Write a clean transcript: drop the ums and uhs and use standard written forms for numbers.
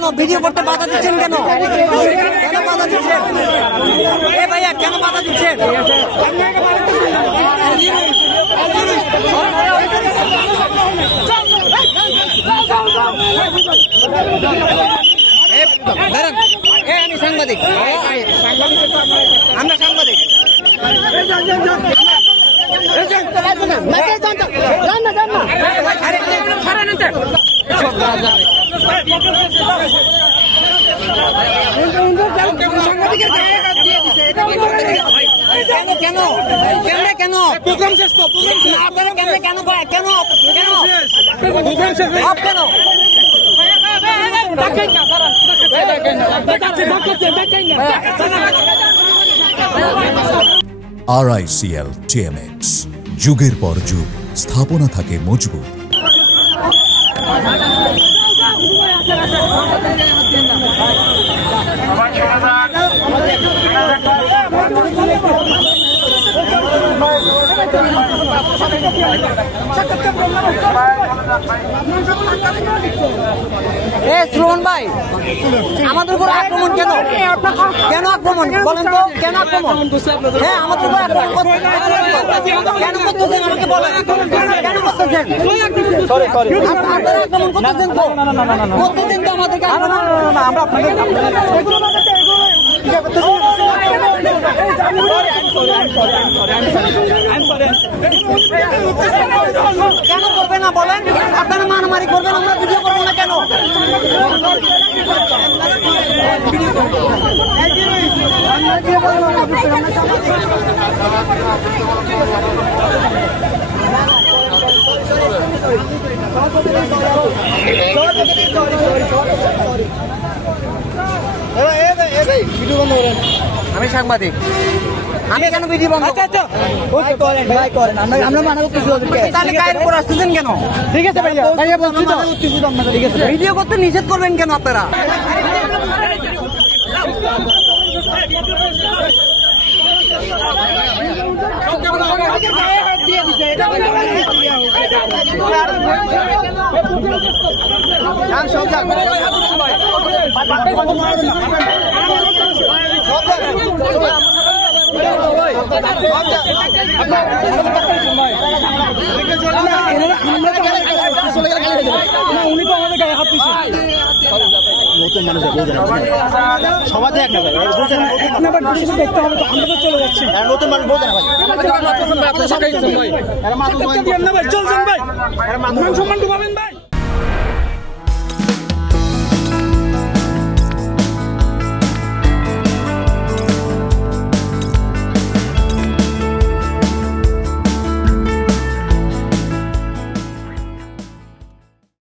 কেন? ভিডিও করতে বাধা দিচ্ছেন কেন? কেন বাধা দিচ্ছেন? এ ভাইয়া কেন বাধা দিচ্ছেন? আমি সাংবাদিক, আমরা সাংবাদিক। কেন কেন প্রোগ্রাম শেষ তো আপনারা কেন কেন কেন কেন RICL TMX যুগের পর যুগ স্থাপনা থাকে মজবুত। শ্রবণ ভাই, আমাদের উপর আক্রমণ কেন? কেন আক্রমণ বলেন তো? কেন আক্রমণ? হ্যাঁ, আমাদের উপর আক্রমণ কেন করতেছেন আমাকে বলেন। কেন করতেছেন? আপনারা আক্রমণ করতেছেন তো? করতেছেন তো আমাদেরকে আক্রমণ? আমরা আপনাদের কেন করবে না বলেন? আপনারা মারামারি করবেন, আমরা ভিডিও করবো না কেন? আমি সাংবাদিক, আমি কেন ভিডিও বন্ধ? আমরা মানা করতেছি, তাহলে গায়ের উপর আসতেছেন কেন? ঠিক আছে ভাইয়া, ঠিক আছে, ভিডিও করতে নিষেধ করবেন কেন আপনারা? উনি তো আমাদের গায়ে হাত দিচ্ছে। নতুন মানুষ সবাই দেখ না ভাই, দেখতে হবে তো, আমরা তো চলে যাচ্ছি। নতুন মানুষ বোঝে না ভাই, চলছেন ভাই, সম্মান ডুবাবেন ভাই।